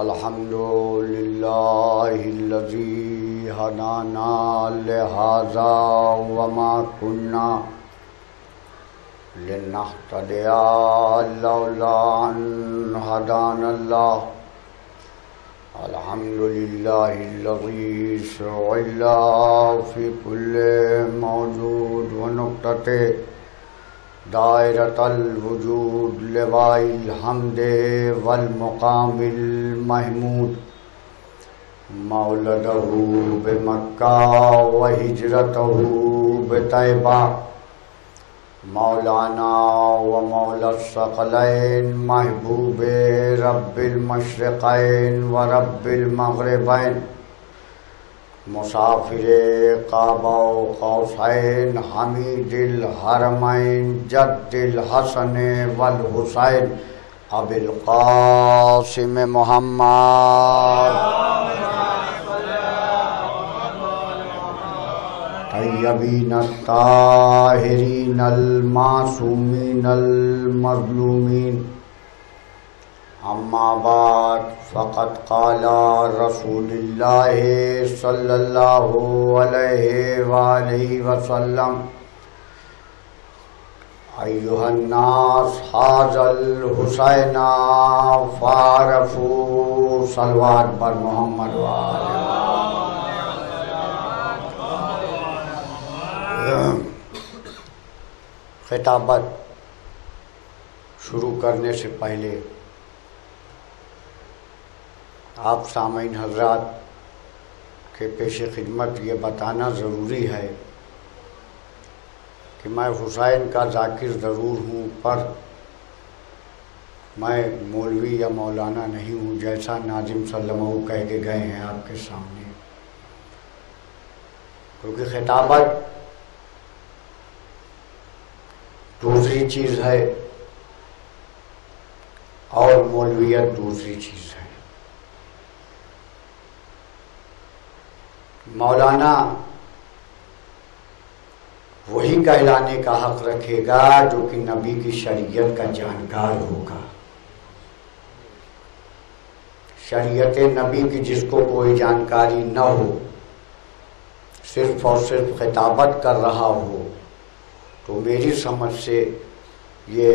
अल्हम्दुलिल्लाहिल्लज़ी हदाना लिहाज़ा वमा कुन्ना लिनहतदिया लौला अन हदानल्लाह। अल्हम्दुलिल्लाहिल्लज़ी शुइला फ़ी कुल्लि मौजूद व नुक़्तते दायरतल वजूद लिवाइल हम्दे वल मुक़ामिल महमूद। मौलदहू बिमक्का व हिजरतहू बितैबा। मौलाना व मौलस्सक़लैन महबूबे रब्बिल मशरिक़ैन व रब्बिल मग़रिबैन। मुसाफिरे काबा कौसैन हमीदिल हरमैन जद्दिल हसन वल हुसैन अबिल क़ासिम मुहम्मद तय्यबीन ताहिरीन अल मासूमीन अल मज़लूमीन। अम्मा बाद फ़क़त क़ाला रसूलुल्लाहि सल्लल्लाहु अलैहि वालैहि वसल्लम अय्युहन्नास हाज़ल हुसैना फ़ारफ़ू सलवात बर मोहम्मद वाले। खिताबत शुरू करने से पहले आप सामईन हज़रात के पेश खिदमत ये बताना ज़रूरी है कि मैं हुसैन का ज़ाकिर ज़रूर हूँ, पर मैं मौलवी या मौलाना नहीं हूँ, जैसा नाज़िम सल्लल्लाहु कह के गए हैं आपके सामने। क्योंकि खिताबत दूसरी चीज़ है और मौलवियत दूसरी चीज़ है। मौलाना वही कहलाने का हक रखेगा जो कि नबी की शरीयत का जानकार होगा। शरीयत नबी की जिसको कोई जानकारी न हो, सिर्फ और सिर्फ खिताबत कर रहा हो, तो मेरी समझ से ये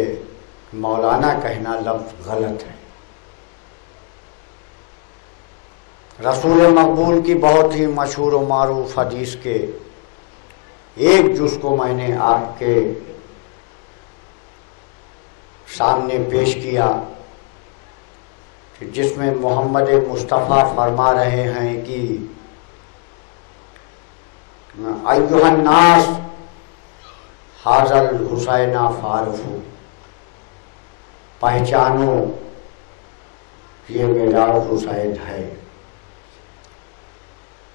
मौलाना कहना लफ्ज़ गलत है। रसूल मकबूल की बहुत ही मशहूर व मारूफ हदीस के एक जुज़ को मैंने आपके सामने पेश किया कि जिसमें मोहम्मद मुस्तफ़ा फरमा रहे हैं कि अय्युहन्नास हाज़ल हुसैना फ़ारफ़ू, पहचानो ये मेरा हुसैन है।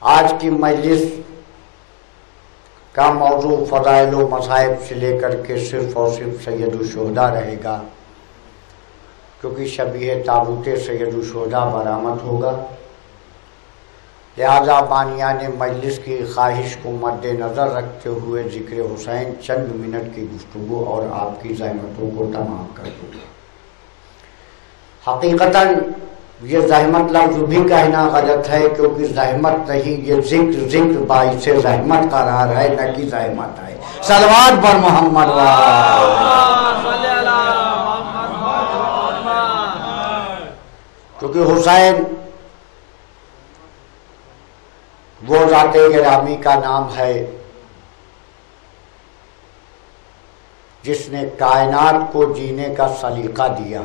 आज की मजलिस का मौजू फ़ज़ाइल व मसाइब से लेकर के सिर्फ़ और सिर्फ सैयदुश्शुहदा रहेगा, क्योंकि शबीह ताबूत सैयदुश्शुहदा बरामद होगा। लिहाजा बानियाने मजलिस की ख्वाहिश को मद्देनज़र रखते हुए ज़िक्र हुसैन चंद मिनट की गुफ्तगू और आपकी ज़हमतों को तमाम कर दूँगा। हकीकतन ये ज़हमत लफ्ज़ भी कहना गलत है, क्योंकि ज़हमत नहीं, ये ज़िक्र बाइसे ज़हमत करार है, न कि ज़हमत है। सलवात बर मोहम्मद क्योंकि हुसैन वो ज़ाते गिरामी का नाम है जिसने कायनात को जीने का सलीका दिया,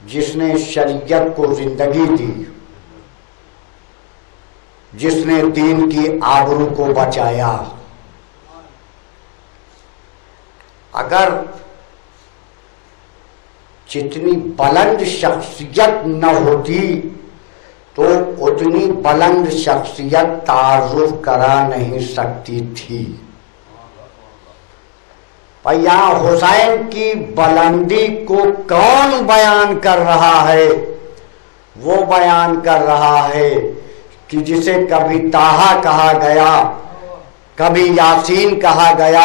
जिसने शरीयत को जिंदगी दी, जिसने दीन की आबरू को बचाया। अगर जितनी बुलंद शख्सियत न होती तो उतनी बुलंद शख्सियत तारुफ करा नहीं सकती थी। पर यहाँ हुसैन की बुलंदी को कौन बयान कर रहा है? वो बयान कर रहा है कि जिसे कभी ताहा कहा गया, कभी यासीन कहा गया,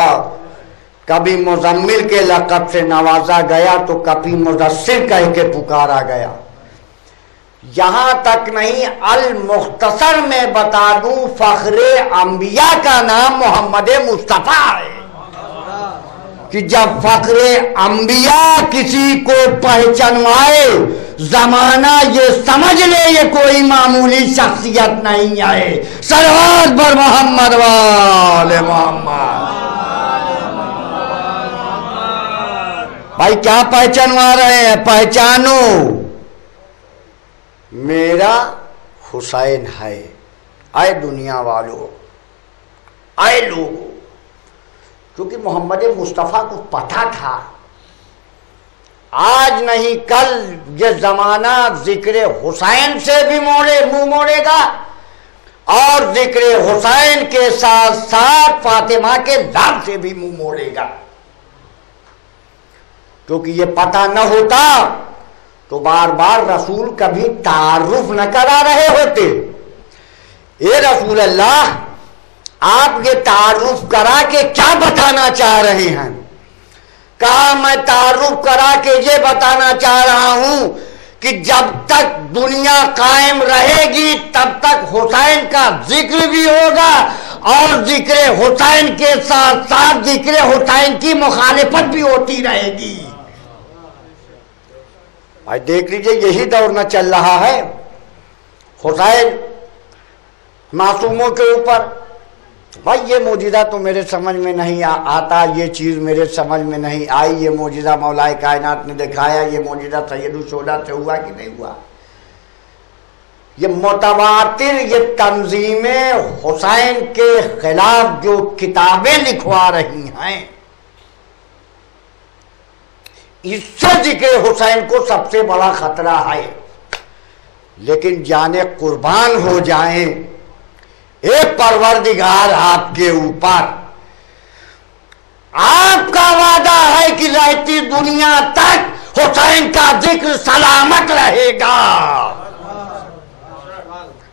कभी मुजम्मिल के लक़ब से नवाजा गया तो कभी मुदस्सिर कह के पुकारा गया। यहां तक नहीं, अल मुख्तसर में बता दूं, फख्रे अंबिया का नाम मोहम्मद मुस्तफा है कि जब फख्रे अंबिया किसी को पहचानवाए, जमाना ये समझ ले ये कोई मामूली शख्सियत नहीं है। सलवात पर मोहम्मद वाले मोहम्मद। भाई क्या पहचानवा रहे हैं? पहचानो, मेरा हुसैन है। आए दुनिया वालों, आए लोगों, क्योंकि मोहम्मद मुस्तफ़ा को पता था आज नहीं कल ये जमाना जिक्र हुसैन से भी मुंह मोड़ेगा और जिक्र हुसैन के साथ साथ फातिमा के लाल से भी मुंह मोड़ेगा। क्योंकि ये पता न होता तो बार बार रसूल कभी तारुफ न करा रहे होते। ए रसूल अल्लाह, आप ये तारुफ करा के क्या बताना चाह रहे हैं? कहा मैं तारुफ करा के ये बताना चाह रहा हूं कि जब तक दुनिया कायम रहेगी तब तक हुसैन का जिक्र भी होगा और जिक्र हुसैन के साथ साथ जिक्र हुसैन की मुखालिफत भी होती रहेगी। भाई देख लीजिए, यही दौर न चल रहा है। हुसैन मासूमों के ऊपर, भाई ये मौजूदा तो मेरे समझ में नहीं आता, ये चीज़ मेरे समझ में नहीं आई। ये मौजूदा मौलाए कायनात ने दिखाया, ये मौजूदा सैयदुल शुहदा से हुआ कि नहीं हुआ? ये मुतवातिर ये तंजीमें हुसैन के खिलाफ जो किताबें लिखवा रही हैं, इससे जिक्र हुसैन को सबसे बड़ा खतरा है। लेकिन जाने कुर्बान हो जाएं ए परवरदिगार आपके ऊपर, आपका वादा है कि रहती दुनिया तक हुसैन का जिक्र सलामत रहेगा।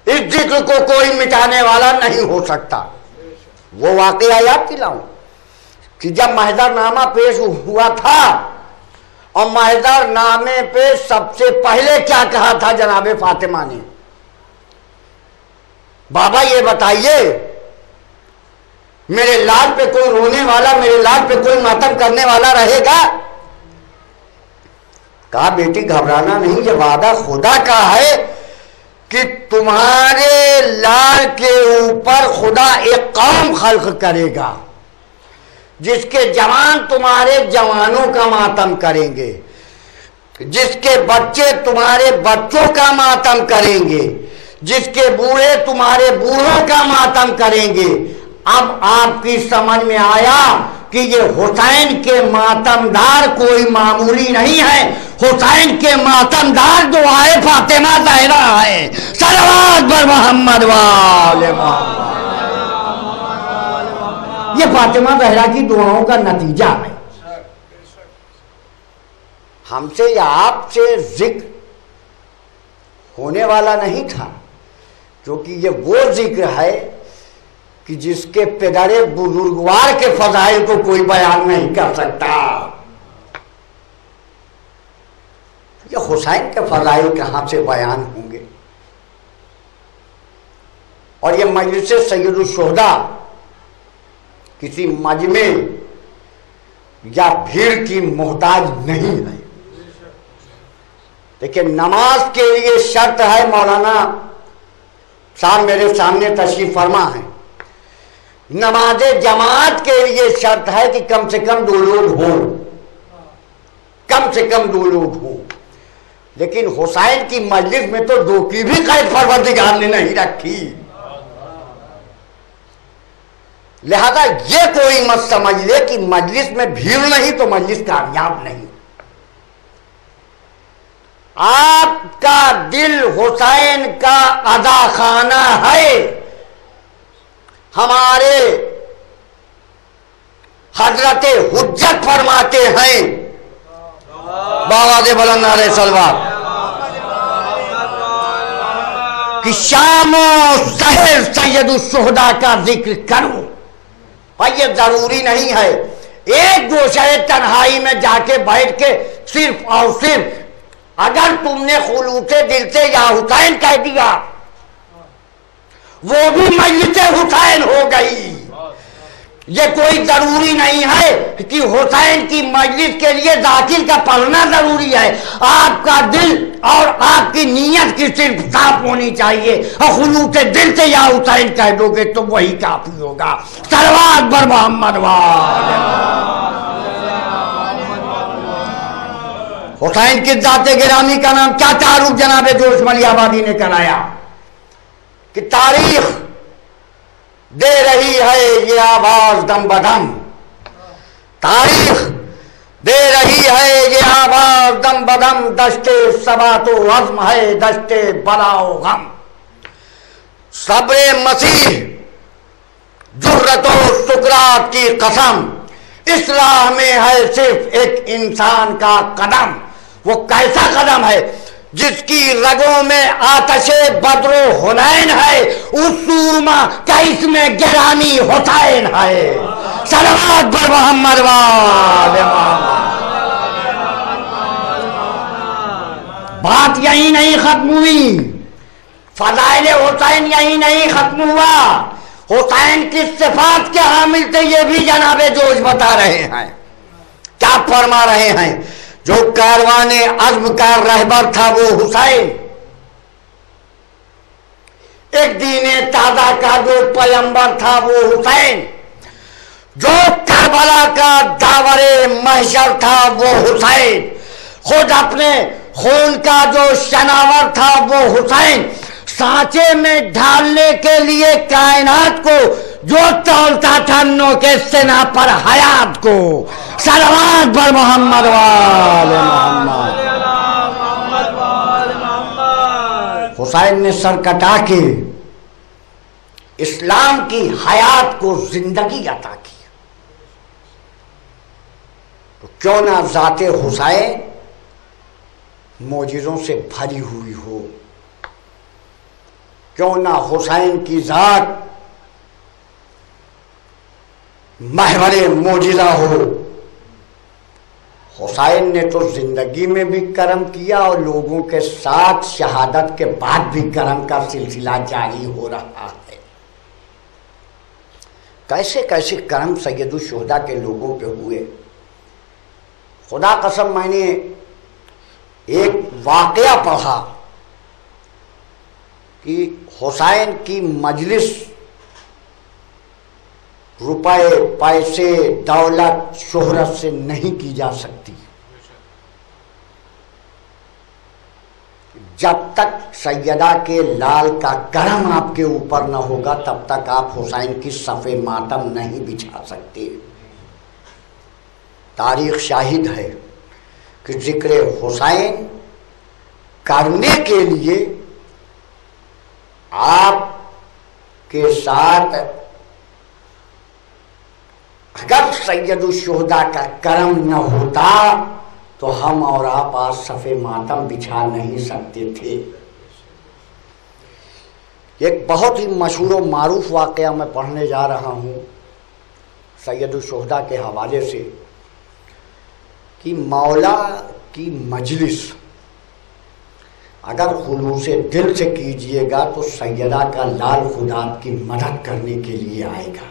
इस जिक्र को कोई मिटाने वाला नहीं हो सकता। वो वाकया याद दिलाऊं कि जब महजरनामा पेश हुआ था और महजरनामे पे सबसे पहले क्या कहा था जनाबे फातिमा ने? बाबा ये बताइए, मेरे लाल पे कोई रोने वाला, मेरे लाल पे कोई मातम करने वाला रहेगा? कहा बेटी घबराना नहीं, ये वादा खुदा का है कि तुम्हारे लाल के ऊपर खुदा एक कौम खल्क करेगा जिसके जवान तुम्हारे जवानों का मातम करेंगे, जिसके बच्चे तुम्हारे बच्चों का मातम करेंगे, जिसके बूढ़े तुम्हारे बूढ़ों का मातम करेंगे। अब आपकी समझ में आया कि ये हुसैन के मातमदार कोई मामूली नहीं है। हुसैन के मातमदार जो आए फातिमा ज़हरा है। सलवात पर मोहम्मद वाले मोहम्मद। ये फातिमा ज़हरा की दुआओं का नतीजा है। हमसे या आपसे जिक्र होने वाला नहीं था, क्योंकि ये वो जिक्र है कि जिसके पेदरे बुजुर्गवार के फजाइल को कोई बयान नहीं कर सकता। ये हुसैन के फजाइल कहां से बयान होंगे? और ये मजलिस सैयदुल शुहदा किसी मजमे या भीड़ की मोहताज नहीं है। देखिए, नमाज के लिए शर्त है, मौलाना साहब मेरे सामने तशरीफ फरमा है, नमाज जमात के लिए शर्त है कि कम से कम 2 लोग हों, कम से कम 2 लोग हों। लेकिन हुसैन की मजलिस में तो 2 की भी कैद परवरदिगार ने नहीं रखी। लिहाजा ये कोई मत समझ ले कि मजलिस में भीड़ नहीं तो मजलिस कामयाब नहीं। आपका दिल हुसैन का अदा खाना है। हमारे हजरत हुज्जत फरमाते हैं, बाबा दे बुलंद नारे सलवात, कि शामो सहर सैयदुल शुहदा का जिक्र करूं। भाई ये जरूरी नहीं है एक गोशे तन्हाई में जाके बैठ के सिर्फ और सिर्फ अगर तुमने खुलूसे दिल से या हुसैन कह दिया, वो भी मजलिस हुसैन हो गई। ये कोई जरूरी नहीं है कि हुसैन की मजलिस के लिए दाखिल का पढ़ना जरूरी है। आपका दिल और आपकी नीयत की सिर्फ साफ होनी चाहिए, और खुलूस दिल से या हुसैन कह दोगे तो वही काफी होगा। सलवात बर मोहम्मद हुसैन की जाते गिरामी का नाम क्या तारुफ जनाब जोश मलियाबादी ने कराया कि तारीख दे रही है ये आवाज दम बदम, तारीख दे रही है ये आवाज दम बदम, दश्ते सबातो अज़्म है दश्ते बलाओ गम। सब्रे मसीह जुर्रतो सुकरात की कसम, इस राह में है सिर्फ एक इंसान का कदम। वो कैसा कदम है जिसकी रगों में आतशे बद्रो हुनैन है, उस सूरमा का इसमें गिरानी हुसैन है। सलवात बर मोहम्मद वाले बात यही नहीं खत्म हुई, फज़ाइल हुसैन यही नहीं खत्म हुआ। हुसैन की सिफात के हामिल थे ये भी जनाबे जोश बता रहे हैं। क्या फरमा रहे हैं? जो कारवाने अज़्म का रहबर था वो हुसैन, एक दीने ताज़ा का जो पैगंबर था वो हुसैन, जो करबला का दावरे महशर था वो हुसैन, खुद अपने खून का जो शनावर था वो हुसैन, सांचे में ढालने के लिए कायनात को जो तौलता था नो के सेना पर हयात को। सलवात पर मोहम्मद वाले मोहम्मद। हुसैन ने सर कटा के इस्लाम की हयात को जिंदगी अता की। तो क्यों ना जाते हुसैन मौजिज़ों से भरी हुई हो, क्यों ना हुसैन की जात महवरे मौजिज़ा हो। हुसैन ने तो जिंदगी में भी करम किया और लोगों के साथ शहादत के बाद भी करम का सिलसिला जारी हो रहा है। कैसे कैसे करम सैयदुल शुहदा के लोगों पे हुए। खुदा कसम मैंने एक वाकया पढ़ा कि हुसैन की मजलिस रुपए पैसे दौलत शोहरत से नहीं की जा सकती। जब तक सैयदा के लाल का करम आपके ऊपर न होगा तब तक आप हुसैन की सफ़े मातम नहीं बिछा सकते। तारीख शाहिद है कि जिक्र हुसैन करने के लिए आपके साथ अगर सैयदुल शुहदा का करम न होता तो हम और आप आज सफ़े मातम बिछा नहीं सकते थे। एक बहुत ही मशहूर और मारूफ वाक़या मैं पढ़ने जा रहा हूँ सैयदुल शुहदा के हवाले से कि मौला की मजलिस अगर खुलूसे दिल से कीजिएगा तो सैयदा का लाल खुदा आपकी मदद करने के लिए आएगा।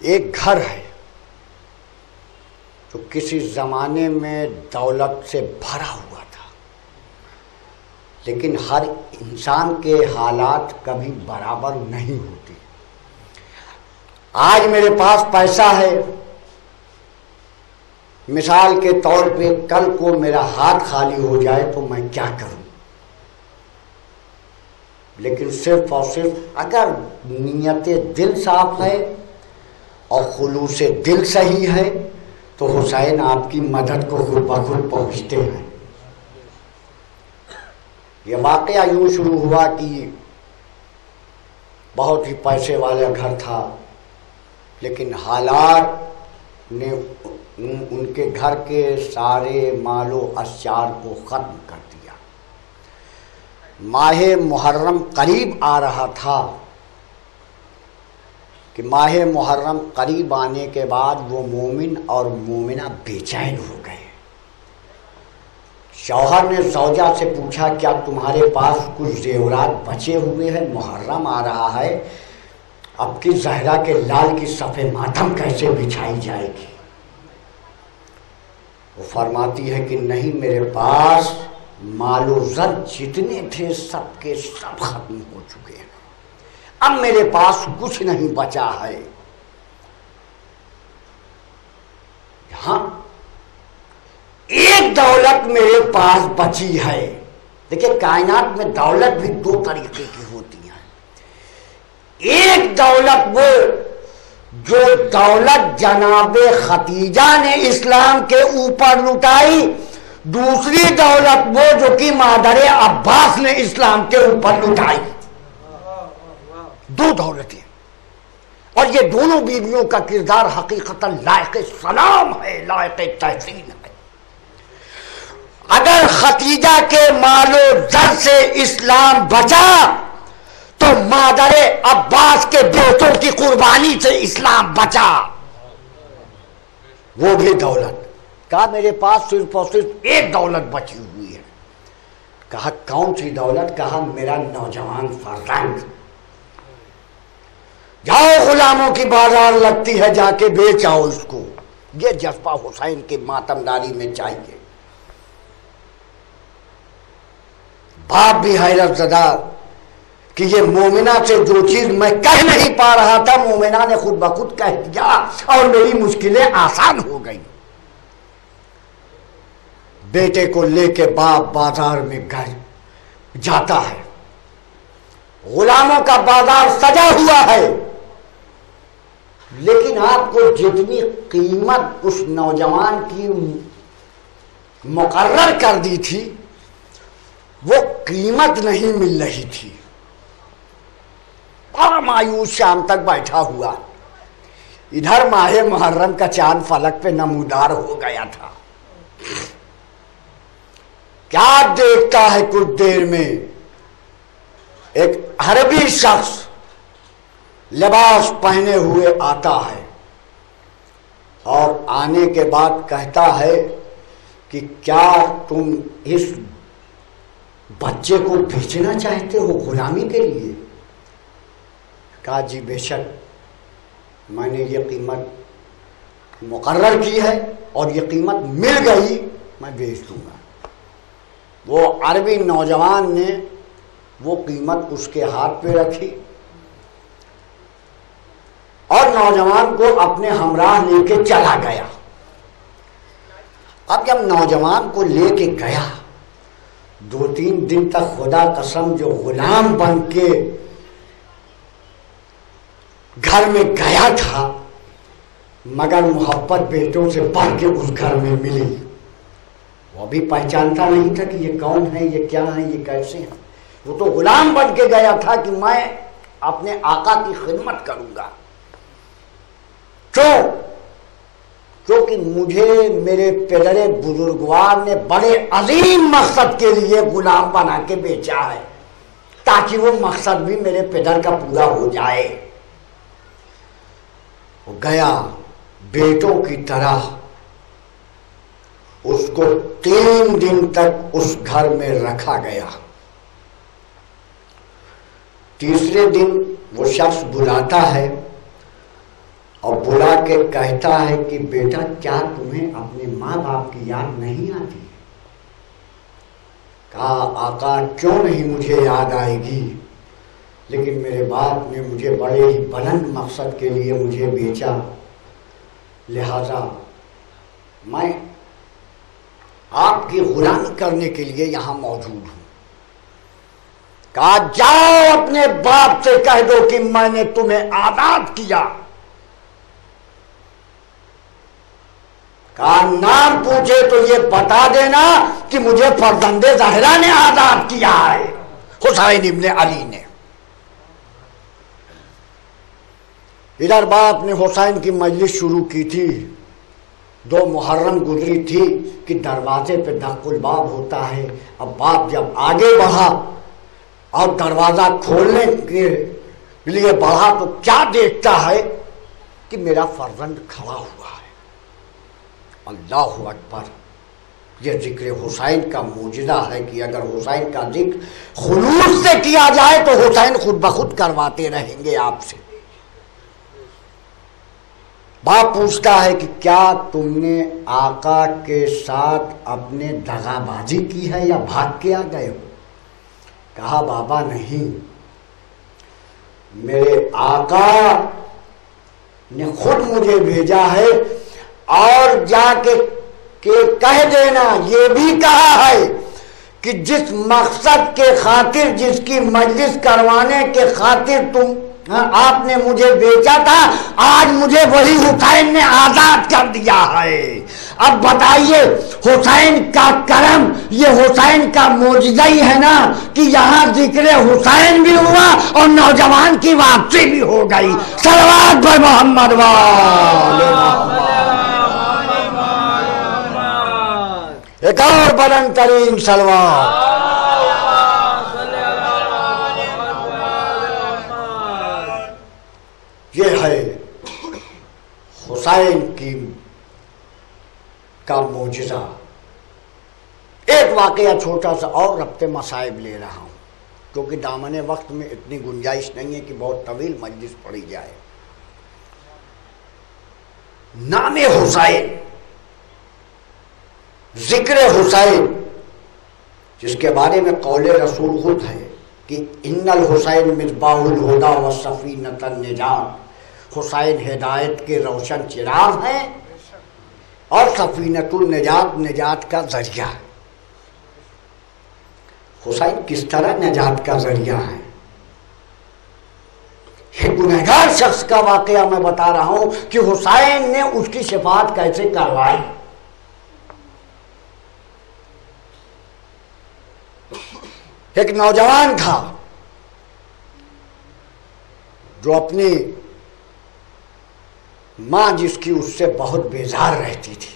एक घर है जो किसी ज़माने में दौलत से भरा हुआ था, लेकिन हर इंसान के हालात कभी बराबर नहीं होते। आज मेरे पास पैसा है, मिसाल के तौर पे कल को मेरा हाथ खाली हो जाए तो मैं क्या करूं? लेकिन सिर्फ और सिर्फ अगर नीयत दिल साफ है और खुलूस दिल सही है तो हुसैन आपकी मदद को खुद ब खुद पहुँचते हैं। यह वाक़या यूँ शुरू हुआ कि बहुत ही पैसे वाला घर था, लेकिन हालात ने उनके घर के सारे मालो अश्यार को ख़त्म कर दिया। माह मुहर्रम करीब आ रहा था। कि माह मुहर्रम करीब आने के बाद वो मोमिन और मोमिना बेचैन हो गए। शौहर ने ज़ौजा से पूछा, क्या तुम्हारे पास कुछ ज़ेवरात बचे हुए हैं? मुहर्रम आ रहा है, अब की ज़हरा के लाल की सफ़े मातम कैसे बिछाई जाएगी? वो फरमाती है कि नहीं, मेरे पास मालो ज़र जितने थे सबके सब खत्म हो चुके हैं, अब मेरे पास कुछ नहीं बचा है। हाँ, एक दौलत मेरे पास बची है। देखिए, कायनात में दौलत भी दो तरीके की होती है। एक दौलत वो जो दौलत जनाबे खतीजा ने इस्लाम के ऊपर लुटाई, दूसरी दौलत वो जो कि मादरे अब्बास ने इस्लाम के ऊपर लुटाई। दो दौलतें, और ये दोनों बीवियों का किरदार हकीकतन लायक सलाम है, लायक तहसीन है। अगर खतीजा के मालो जर से इस्लाम बचा तो मादरे अब्बास के बेटों की कुर्बानी से इस्लाम बचा। वो भी दौलत। कहा मेरे पास सिर्फ और सिर्फ एक दौलत बची हुई है। कहा कौन सी दौलत? कहा मेरा नौजवान फर्जंद। जाओ, गुलामों की बाजार लगती है, जाके बेच आओ इसको। ये जज्बा हुसैन की मातमदारी में चाहिए। बाप भी हैरत ज़दा कि ये मोमिना से जो चीज मैं कह नहीं पा रहा था, मोमिना ने खुद ब खुद कह दिया और मेरी मुश्किलें आसान हो गई। बेटे को लेके बाप बाजार में जाता है, गुलामों का बाजार सजा हुआ है, लेकिन आपको जितनी कीमत उस नौजवान की मुकर्रर कर दी थी, वो कीमत नहीं मिल रही थी। बड़ा मायूस शाम तक बैठा हुआ। इधर माहे मुहर्रम का चांद फलक पे नमूदार हो गया था। क्या देखता है, कुछ देर में एक अरबी शख्स लिबास पहने हुए आता है और आने के बाद कहता है कि क्या तुम इस बच्चे को बेचना चाहते हो गुलामी के लिए? कहा जी बेशक, मैंने ये कीमत मुकर्रर की है और ये कीमत मिल गई, मैं बेच दूंगा। वो अरबी नौजवान ने वो कीमत उसके हाथ पे रखी और नौजवान को अपने हमराह लेके चला गया। अब जब नौजवान को लेके गया, 2-3 दिन तक खुदा कसम जो गुलाम बन के घर में गया था, मगर मोहब्बत बेटों से बढ़ के उस घर में मिली। वो भी पहचानता नहीं था कि ये कौन है, ये क्या है, ये कैसे है। वो तो गुलाम बन के गया था कि मैं अपने आका की खिदमत करूंगा। क्यों? क्योंकि मुझे मेरे पेदरे बुजुर्गवार ने बड़े अजीम मकसद के लिए गुलाम बना के बेचा है, ताकि वो मकसद भी मेरे पेदर का पूरा हो जाए। वो गया, बेटों की तरह उसको 3 दिन तक उस घर में रखा गया। तीसरे दिन वो शख्स बुलाता है और बुला के कहता है कि बेटा, क्या तुम्हें अपने माँ बाप की याद नहीं आती? कहा आका, क्यों नहीं मुझे याद आएगी, लेकिन मेरे बाप ने मुझे बड़े ही बुलंद मकसद के लिए मुझे बेचा, लिहाजा मैं आपकी गुलामी करने के लिए यहां मौजूद हूं। कहा जाओ अपने बाप से कह दो कि मैंने तुम्हें आजाद किया। कहा नाम पूछे तो ये बता देना कि मुझे फर्जंदे ज़हरा ने आजाद किया है, हुसैन इब्ने अली ने। इधर बाप ने हुसैन की मजलिस शुरू की थी। 2 मुहर्रम गुजरी थी कि दरवाजे पे दक्कुल बाब होता है। अब बाप जब आगे बढ़ा और दरवाजा खोलने इसलिए बढ़ा तो क्या देखता है कि मेरा फर्जंद खड़ा हुआ है। अल्लाहु अकबर। ये जिक्र हुसैन का मौजूदा है कि अगर हुसैन का जिक्र खुलूस से किया जाए तो हुसैन खुद ब खुद करवाते रहेंगे आपसे। बाप पूछता है कि क्या तुमने आका के साथ अपने दगाबाजी की है या भाग के आ गए हो? कहा बाबा नहीं, मेरे आका ने खुद मुझे भेजा है और जाके कह देना, ये भी कहा है कि जिस मकसद के खातिर, जिसकी मजलिस करवाने के खातिर आपने मुझे बेचा था, आज मुझे वही हुसैन ने आजाद कर दिया है। अब बताइए, हुसैन का करम, ये हुसैन का मौजूदा ही है ना कि यहाँ जिक्र हुसैन भी हुआ और नौजवान की वापसी भी हो गई। सलवात पर मोहम्मद वाले एक और बुलंद तरीन सलवात। ये है हुसैन का मौजज़ा। एक वाकया छोटा सा और रब्ते मसाइब ले रहा हूं क्योंकि दामने वक्त में इतनी गुंजाइश नहीं है कि बहुत तवील मजलिस पढ़ी जाए। नामे हुसैन, जिक्र हुसैन, जिसके बारे में कौले रसूल खुद है कि इन्नल हुसैन मिसबाहुल हुदा व सफीनतन निजात। हुसैन हिदायत के रोशन चिराग है और सफीनतुल निजात, निजात का जरिया। हुसैन किस तरह निजात का जरिया है? एक गुनहगार शख्स का वाकया मैं बता रहा हूं कि हुसैन ने उसकी शिफात कैसे करवाई। एक नौजवान था जो अपनी मां, जिसकी उससे बहुत बेजार रहती थी,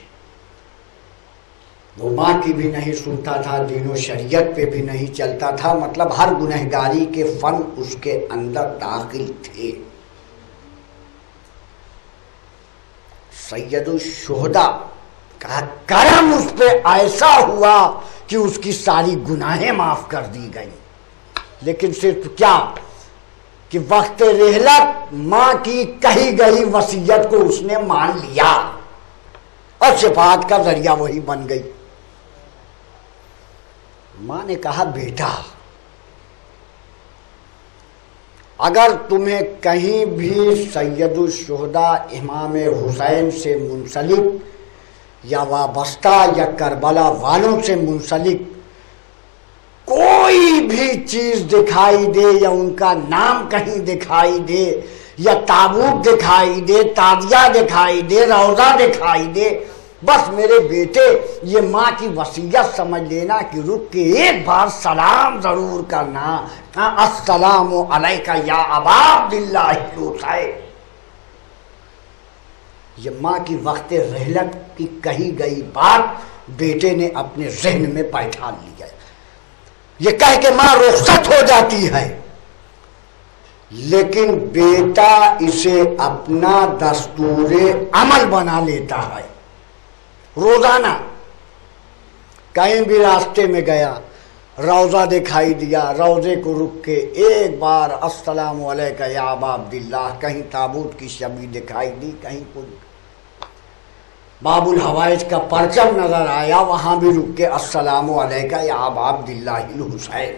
वो मां की भी नहीं सुनता था, दीनो शरीयत पे भी नहीं चलता था, मतलब हर गुनहगारी के फन उसके अंदर दाखिल थे। सैयदुल शुहदा का करम उस पे ऐसा हुआ कि उसकी सारी गुनाहें माफ कर दी गई। लेकिन सिर्फ क्या कि वक्त रहलत मां की कही गई वसीयत को उसने मान लिया और शिफात का जरिया वही बन गई। मां ने कहा, बेटा अगर तुम्हें कहीं भी सैयदुल शुहदा इमाम हुसैन से मुंसलिक या वाबस्ता या करबला वालों से मुंसलिक कोई भी चीज दिखाई दे या उनका नाम कहीं दिखाई दे या ताबूत दिखाई दे, ताजिया दिखाई दे, रौजा दिखाई दे, बस मेरे बेटे ये माँ की वसीयत समझ लेना कि रुक के एक बार सलाम जरूर करना, अस्सलामु अलैका या अबा अब्दुल्लाह हुसैन। ये माँ की वक्त रहलत की कही गई बात बेटे ने अपने जहन में बैठा लिया। ये कह के माँ रुखसत हो जाती है, लेकिन बेटा इसे अपना दस्तूरे अमल बना लेता है। रोजाना कहीं भी रास्ते में गया, रौजा दिखाई दिया, रौजे को रुक के एक बार अस्सलामु अलैका या अबा अब्दुल्लाह, कहीं ताबूत की छवि दिखाई दी, कहीं कोई बाबुल हवाइज का परचम नजर आया, वहां भी रुक के अस्सलामु अलैका या अबा अब्दुल्लाह हुसैन।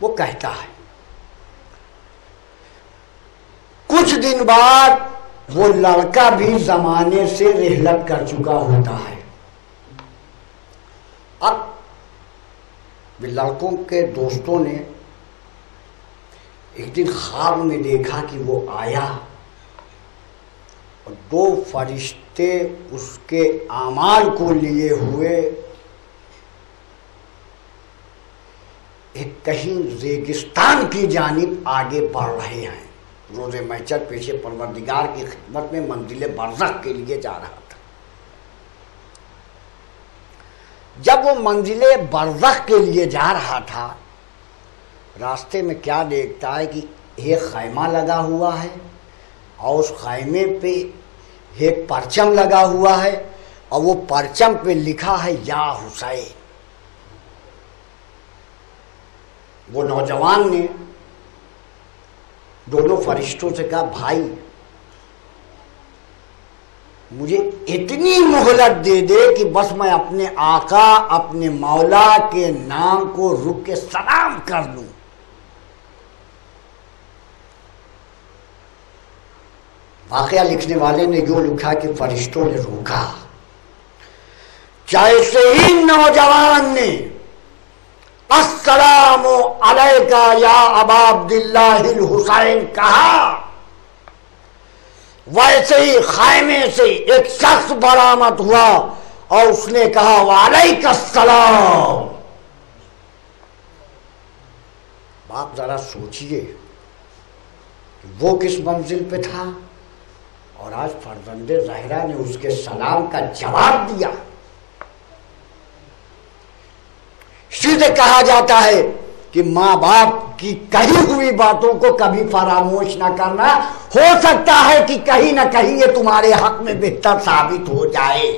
वो कहता है कुछ दिन बाद वो लड़का भी जमाने से रिहलत कर चुका होता है। अब लड़कों के दोस्तों ने एक दिन ख्वाब में देखा कि वो आया और दो फरिश्ते उसके आमाल को लिए हुए एक कहीं रेगिस्तान की जानिब आगे बढ़ रहे हैं। रोज़े महशर पेशे परवरदिगार की खिदमत में मंजिले बरज़ख के लिए जा रहा था। जब वो मंजिले बरज़ख के लिए जा रहा था, रास्ते में क्या देखता है कि एक खैमा लगा हुआ है और उस खैमे पे एक परचम लगा हुआ है और वो परचम पे लिखा है या हुसैन। वो नौजवान ने दोनों फरिश्तों से कहा, भाई मुझे इतनी मोहलत दे दे कि बस मैं अपने आका अपने मौला के नाम को रुक के सलाम कर लूं। वाकया लिखने वाले ने जो लिखा कि फरिश्तों ने रोका। जैसे ही नौजवान ने अस्सलामु अलैका या अबा अब्दिल्लाहिल हुसैन कहा, वैसे ही खैमे से एक शख्स बरामद हुआ और उसने कहा वालेकुमुस्सलाम। आप जरा सोचिए वो किस मंजिल पे था और आज फर्जंदे ज़हरा ने उसके सलाम का जवाब दिया। सीधे कहा जाता है कि माँ बाप की कही हुई बातों को कभी फरामोश ना करना, हो सकता है कि कहीं ना कहीं ये तुम्हारे हक में बेहतर साबित हो जाए।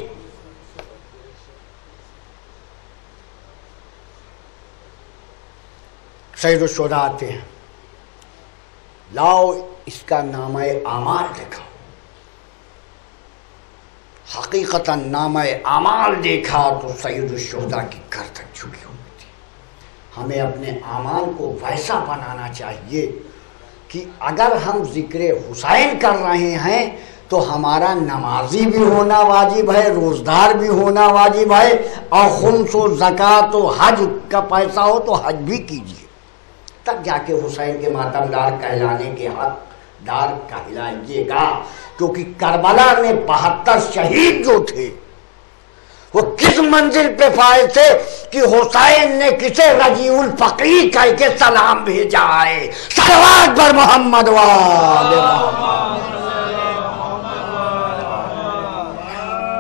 सैयद शुहदा आते हैं, लाओ इसका नामा आमाल देखा। हकीकतन नामा आमाल देखा तो सैयद शुहदा की गर्दन झुकी हुई थी। हमें अपने आमाल को वैसा बनाना चाहिए कि अगर हम जिक्र हुसैन कर रहे हैं तो हमारा नमाजी भी होना वाजिब है, रोजदार भी होना वाजिब है, और खुम्स व ज़कात व हज का पैसा हो तो हज भी कीजिए, तब जाके हुसैन के मातमदार कहलाने के हकदार कहलाइएगा। क्योंकि करबला में 72 शहीद जो थे वो किस मंजिल पे फायज थे कि हुसैन ने किसे रजीउल फकीर कह के सलाम भेजा है। सलवात पर मोहम्मद वाले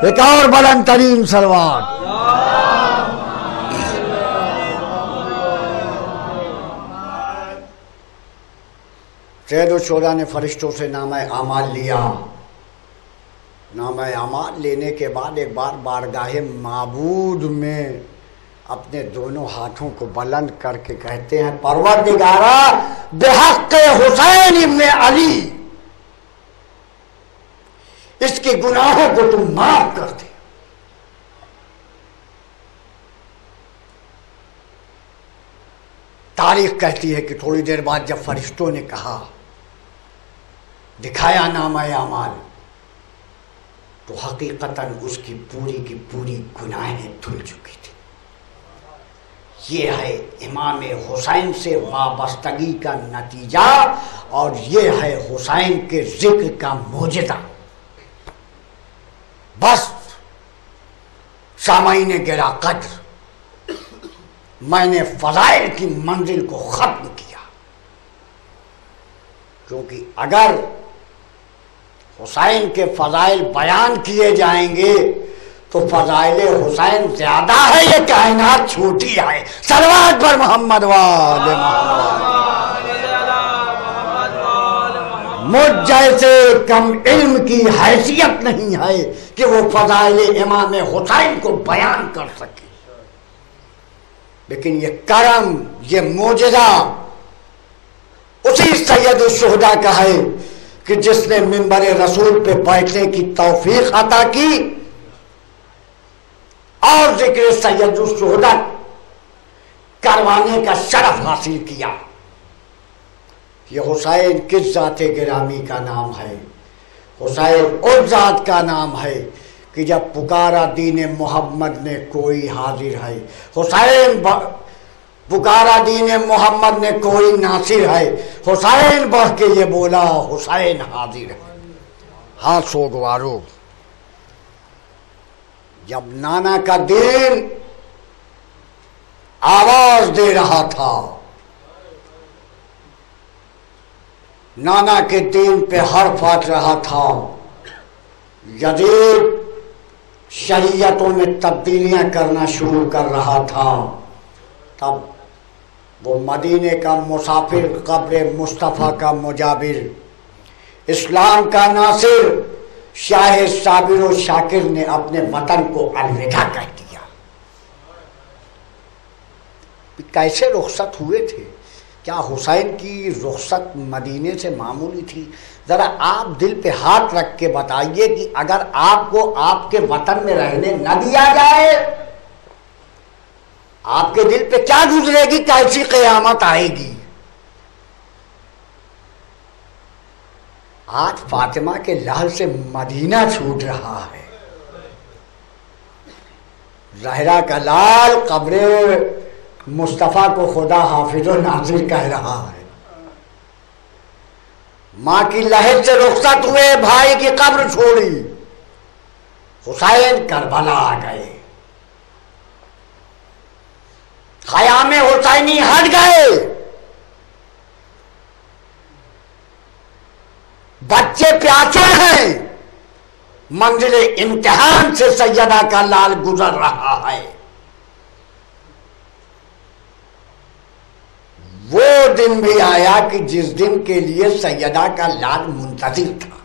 एक और बुलंद तरीन सलवात। सैयद शुहदा ने फरिश्तों से नामा आमाल लिया। नामा आमाल लेने के बाद एक बार बारगाहे माबूद में अपने दोनों हाथों को बुलंद करके कहते हैं, परवरदिगारा बेहक़ हुसैन इब्न अली इसके गुनाहों को तुम माफ कर दे। तारीख कहती है कि थोड़ी देर बाद जब फरिश्तों ने कहा, दिखाया नामा आमाल, तो हकीकतन उसकी पूरी की पूरी गुनाहें धुल चुकी थी। ये है इमाम हुसैन से वाबस्तगी का नतीजा और ये है हुसैन के जिक्र का मोजज़ा। बस सामाईने गिरा कद्र, मैंने फज़ाइल की मंजिल को खत्म किया। क्योंकि अगर हुसैन के फज़ाइल बयान किए जाएंगे तो फज़ाइल हुसैन ज्यादा है, ये कायनात छोटी है। सलवात पर मोहम्मद वाले मुझ जैसे कम इल्म की हैसियत नहीं है कि वो फज़ाइल इमाम हुसैन को बयान कर सके। लेकिन ये करम, ये मोजज़ा उसी सैयद शुहदा का है कि जिसने मिंबर रसूल पे बैठने की तौफीक अता की और जिक्र सैयद शुहदा करवाने का शरफ हासिल किया। ये हुसैन किस ज़ाते गिरामी का नाम है? हुसैन उस ज़ात का नाम है कि जब पुकारा दीन मोहम्मद ने कोई हाजिर है। हुसैन पुकारा दीन मोहम्मद ने कोई नासिर है। हुसैन बढ़ के ये बोला हुसैन हाजिर है। हाँ सोगवारो, जब नाना का दीन आवाज दे रहा था, नाना के दीन पे हर्फ आट रहा था, यजीद शरीयतों में तब्दीलियां करना शुरू कर रहा था, तब वो मदीने का मुसाफिर, कब्र मुस्तफ़ा का मुजाबिर, इस्लाम का नासिर, शाह साबिर और शाकिर ने अपने वतन को अलविदा कह दिया। कैसे रुखसत हुए थे? क्या हुसैन की रुखसत मदीने से मामूली थी? जरा आप दिल पे हाथ रख के बताइए कि अगर आपको आपके वतन में रहने न दिया जाए, आपके दिल पे क्या गुजरेगी, कैसी क़यामत आएगी? आज फातिमा के लाल से मदीना छूट रहा है। ज़हरा का लाल कब्र मुस्तफ़ा को खुदा हाफिज़ो नाज़िर कह रहा है। माँ की लहर से रुखसत हुए, भाई की कब्र छोड़ी, हुसैन करबला आ गए, ख़याम हुसैनी हट गए, बच्चे प्यासे हैं, मंजिल इम्तिहान से सैयदा का लाल गुजर रहा है। वो दिन भी आया कि जिस दिन के लिए सैयदा का लाल मुंतज़िर था।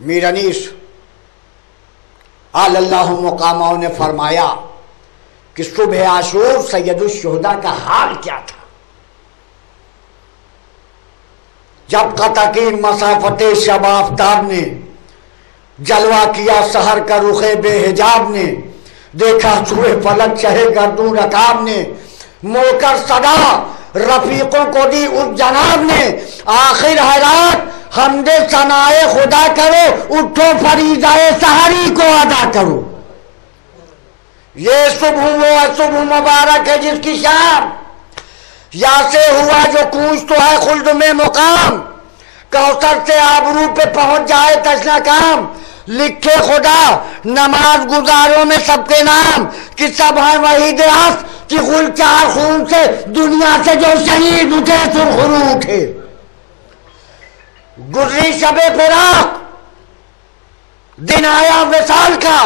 मीर अनीस अल्लाह मुकामाओं ने फरमाया कि सुबह आशूर सैयदुश्शुहदा का हाल क्या था। जब कतकीन मसाफते शब आफ्ताब ने जलवा किया सहर का रुखे बेहिजाब ने, देखा सुए फलक चहे गर्दू रकाब ने, मोकर सदा रफीकों को दी उस जनाब ने, आखिर हैरात हमदे सनाए खुदा करो, उठो फरीजाए सहरी को अदा करो। ये सुबह वो सुबह मुबारक है जिसकी शाम या से हुआ जो कूच तो है खुल्द में मुकाम, कौसर से आबरू पे पहुंच जाए तशना काम, लिखे खुदा नमाज गुजारों में सबके नाम, कि सब है वही देहास कि गुल चार खून से दुनिया से जो शहीद उठे सुरखरू उठे। गुजरी शबे फिराक दिन आया विसाल का,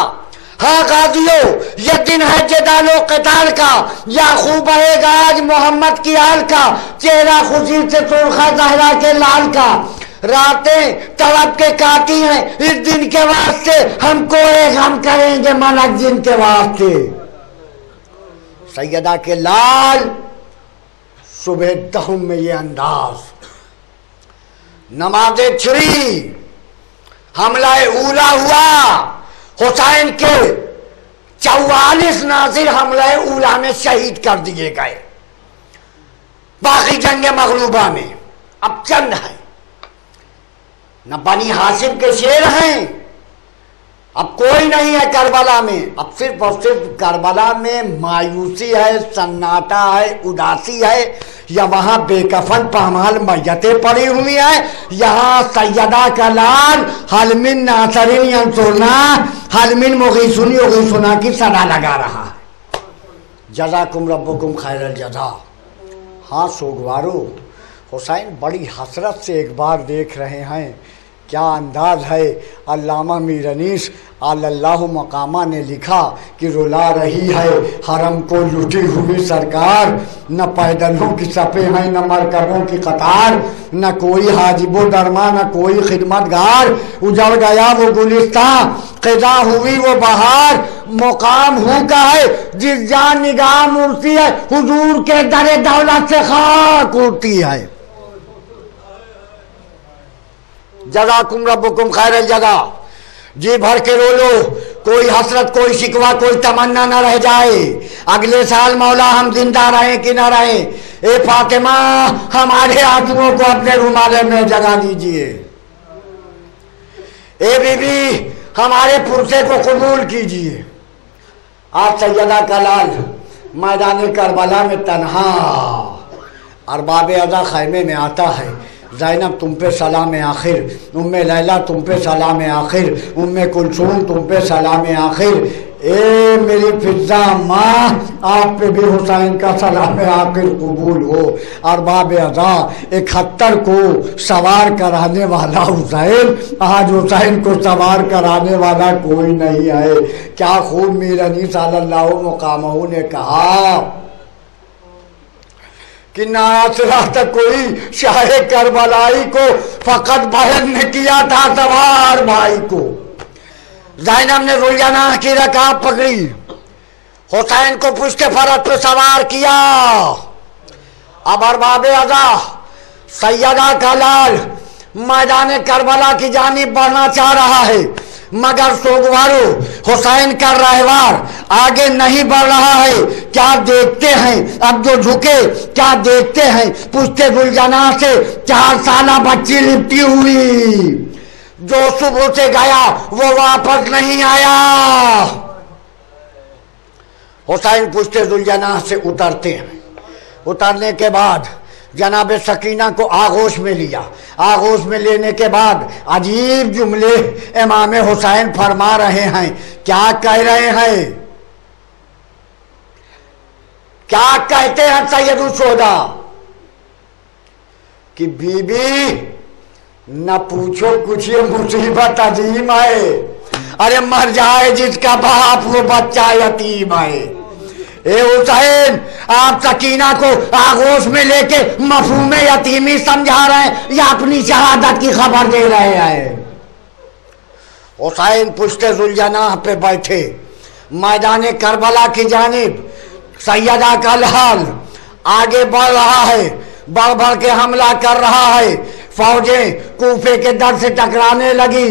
हाँ गाजियो ये दिन है जदालो क़िताल का, याकूब बहेगा आज मोहम्मद की आल का, चेहरा खुशी से सुर्खा ज़हरा के लाल का, रातें तड़प के काटी हैं इस दिन के वास्ते, हमको एक हम करेंगे मलक जिन के वास्ते। सैयदा के लाल सुबह दहम में ये अंदाज, नमाज़े छिड़ी, हमला ऊला हुआ, हुसैन के 44 नाज़िर हमला ऊला में शहीद कर दिए गए। बाकी जंगे मगलूबा में अब चंद है, न बनी हाशिम के शेर हैं, अब कोई नहीं है करबला में। अब सिर्फ और सिर्फ करबला में मायूसी है, सन्नाटा है, उदासी है, या वहां बेकफन पामाल मैयतें पड़ी हुई है, यहाँ सैयदा का लाल हलमिन नासरिन अंसुरना हलमिन मुगीसुनी उगीसुना की सदा लगा रहा है। जज़ाकुम रब्बुकुम खैरल जज़ा। हाँ सोगवारो, हुसैन बड़ी हसरत से एक बार देख रहे हैं। क्या अंदाज है। अल्लामा मीर अनीस अल्लाह मकामा ने लिखा कि रुला रही है हरम को लुटी हुई सरकार, न पैदलों की सफ़े हैं न मरकबों की कतार, न कोई हाजिबो दरमा न कोई खिदमतगार, उजड़ गया वो गुलिस्तां क़िज़ा हुई वो बहार, मुकाम हूँ का है जिस जान निगाह मुड़ती है, हुजूर के दरे दौलत से खाक उड़ती है। जज़ाकुम रब्बुकुम खैरल जज़ा। जी भर के रो लो, कोई हसरत कोई शिकवा कोई तमन्ना न रह जाए, अगले साल मौला हम जिंदा रहें कि न रहें, ए फातिमा हमारे आंसुओं को अपने रुमाले में जगा दीजिए, ए बीबी हमारे पुरसे को कबूल कीजिए। आज सैयदा का लाल मैदान करबला में तन्हा अरबाब अज़ा खैमे में आता है, ज़ैनब तुम पे सलाम आखिर, उम्मे लैला तुम पे सलाम आखिर, उम्मे कुलसूम तुम पे सलाम आखिर। ए मेरी फिजा माँ, आप पे भी हुसैन का सलाम आखिर कबूल हो। अरबाब अज़ा 71 को सवार कराने वाला हुसैन, आज हुसैन को सवार कराने वाला कोई नहीं है। क्या खूब मीरानी सल्लल्लाहु मुकामहू ने कहा कि नासरा तक कोई शाहे करबलाई को फकत बहन ने किया था सवार भाई को। ज़ैनब ने रुलजना की रकाब पकड़ी, हुसैन को पुश्ते फरज पे सवार किया। अब अरबाब अज़ा सैयदा का लाल मैदान करबला की जानिब बढ़ना चाह रहा है, मगर सोगवारो हुसैन का रहवार आगे नहीं बढ़ रहा है। क्या देखते हैं अब जो झुके, क्या देखते हैं पुश्ते गुलजना से 4 साला बच्ची लिपटी हुई। जो सुबह से गया वो वापस नहीं आया। हुसैन पुश्ते जुलजना से उतरते हैं। उतरने के बाद जनाब सकीना को आगोश में लिया। आगोश में लेने के बाद अजीब जुमले इमाम हुसैन फरमा रहे हैं। क्या कह रहे हैं, क्या कहते हैं सैयदुल शोहदा कि बीबी न पूछो कुछ, ये मुसीबत अजीम है। अरे मर जाए जिसका बाप वो बच्चा यतीम है। ए हुसैन, आप सकीना को आगोश में लेके मफहूम यतीमी समझा रहे हैं या अपनी शहादत की खबर दे रहे हैं। हुसैन पुश्ते जुलजना पे बैठे मैदान करबला की जानिब सैयदा का लाल आगे बढ़ रहा है, बढ़ बढ़ के हमला कर रहा है। फौजें कूफे के दर से टकराने लगी।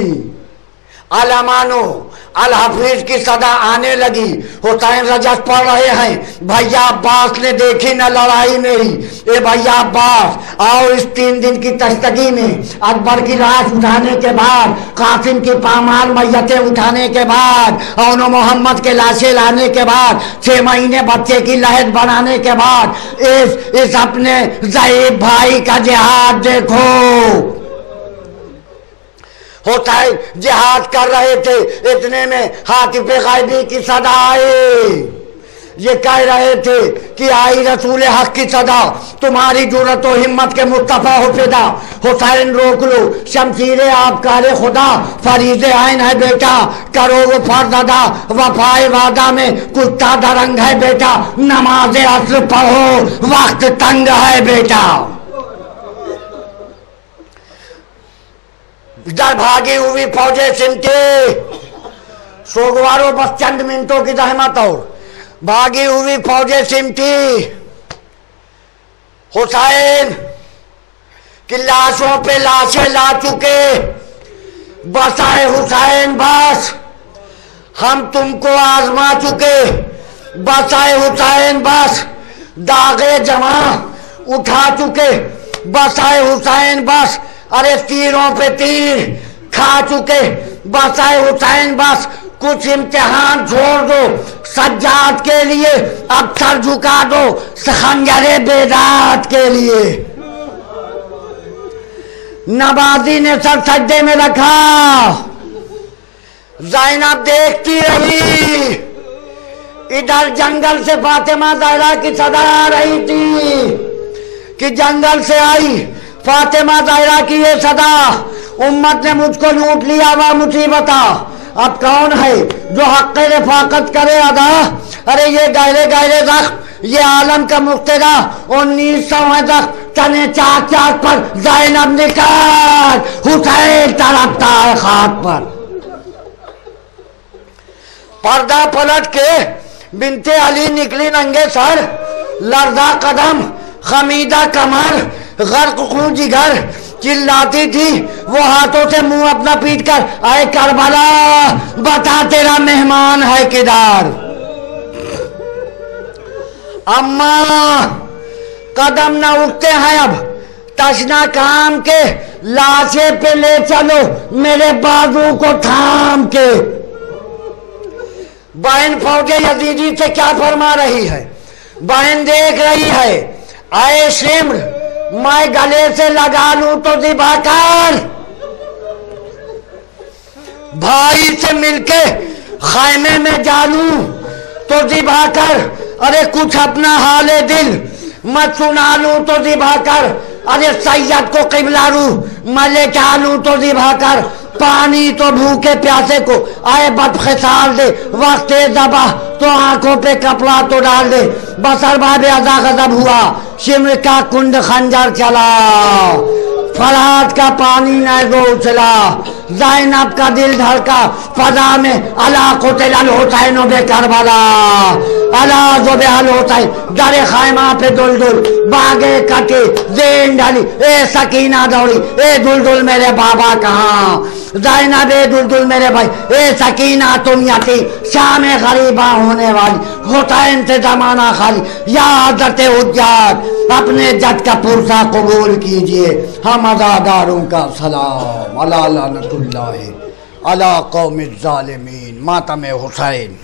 अलमानो अल हफीज की सदा आने लगी। हुसैन रजस पढ़ रहे हैं। भैया अब्बास ने देखी न लड़ाई मेरी, ए भैया अब्बास आओ इस 3 दिन की तश्तगी में अकबर की लाश उठाने के बाद, कासिम की पामाल मैयतें उठाने के बाद, और मोहम्मद के लाशें लाने के बाद, 6 महीने बच्चे की लहद बनाने के बाद इस अपने ज़ईफ़ भाई का जिहाद देखो। हुसैन जिहाद कर रहे थे, इतने में हातिफ गैबी की सदा आई। ये कह रहे थे कि आई रसूल हक की सदा, तुम्हारी जुर्रत और हिम्मत के मुस्तफा हो फिदा। हुसैन रोक लो, शमशीरे आपकारे खुदा, फरीज़े आइन है बेटा, करो वो फर्ज अदा, वफाए वादा में कुत्ता दरंग है बेटा, नमाज असर पढ़ो वक्त तंग है बेटा। इधर भागी हुई फौजें सिमटी, सोगवारों बस चंद मिनटों की जहमत और भागी हुई फौजें सिमटी। हुसैन की लाशों पे लाशें ला चुके। बस आए हुसैन बस, हम तुमको आजमा चुके। बस आए हुसैन बस, दागे जमा उठा चुके। बस आए हुसैन बस, अरे तीरों पे तीर खा चुके। बस आए हुसैन बस, कुछ इम्तिहान छोड़ दो सज्जाद के लिए, अब सर झुका दो खंजरे बेदात के लिए। नवाजी ने सर सज्जे में रखा। ज़ैनब देखती रही। इधर जंगल से फातिमा ज़हरा की सदा आ रही थी कि जंगल से आई फातिमा ज़हरा की ये सदा, उम्मत ने मुझको लूट लिया वह मुसीबता। अब कौन है जो हक़ रफ़ाक़त करे अदा। अरे ये गहरे गहरे ज़ख्म, ये आलम का मुक्तदा 1900 है ज़ख्म, चने चाक चाक पर ज़ैनब निकाल, हुसैन तड़पता है खाक पर। पर्दा पलट के बिनते अली निकली नंगे सर, लर्जा कदम खमीदा कमर, गर्क खून जिगर, चिल्लाती थी वो हाथों से मुंह अपना पीट कर, आए करबला बता तेरा मेहमान है किधर। अम्मा कदम न उठते हैं अब, तशना काम के, लाशे पे ले चलो मेरे बाजू को थाम के। बहन फौजे यजीदी से क्या फरमा रही है, बहन देख रही है। आए शिम्र मैं गले से लगा लूं तो दिवाकर, भाई से मिलके खैमे में जा लूं तो दिवाकर, अरे कुछ अपना हाले दिल मत सुना लूं तो दिवाकर, अरे सैयद को किबला रू मैं ले जा लूं तो दिवाकर, पानी तो भूखे प्यासे को आए बदखसाल दे, वक्त दबा तो आंखों पे कपड़ा तो डाल दे, बसर भाई अदा गजब हुआ, शिमर का कुंड खंजर चला, फरहाद का पानी नैज़ो उछला, ज़ैनब का दिल धड़का फजा में, अला क़ुतिल अल हुसैन बे करबला, अला ज़ुबिह अल हुसैन दर खैमा पे दुलदुल, बागे कटे ज़ेन ढली, ए सकीना दौड़ी, ए दुलदुल मेरे बाबा कहाँ, ज़ैनब ए दुलदुल मेरे भाई, ए सकीना तुम यती, शाम गरीबा होने वाली, हुसैन से ज़माना खाली, या हज़रत हुज्जाज अपने जद का पुरसा कबूल कीजिए, हम अज़ादारों का सलाम, अला लानतुल्लाहि अला कौमिज़ ज़ालिमीन, मातम हुसैन।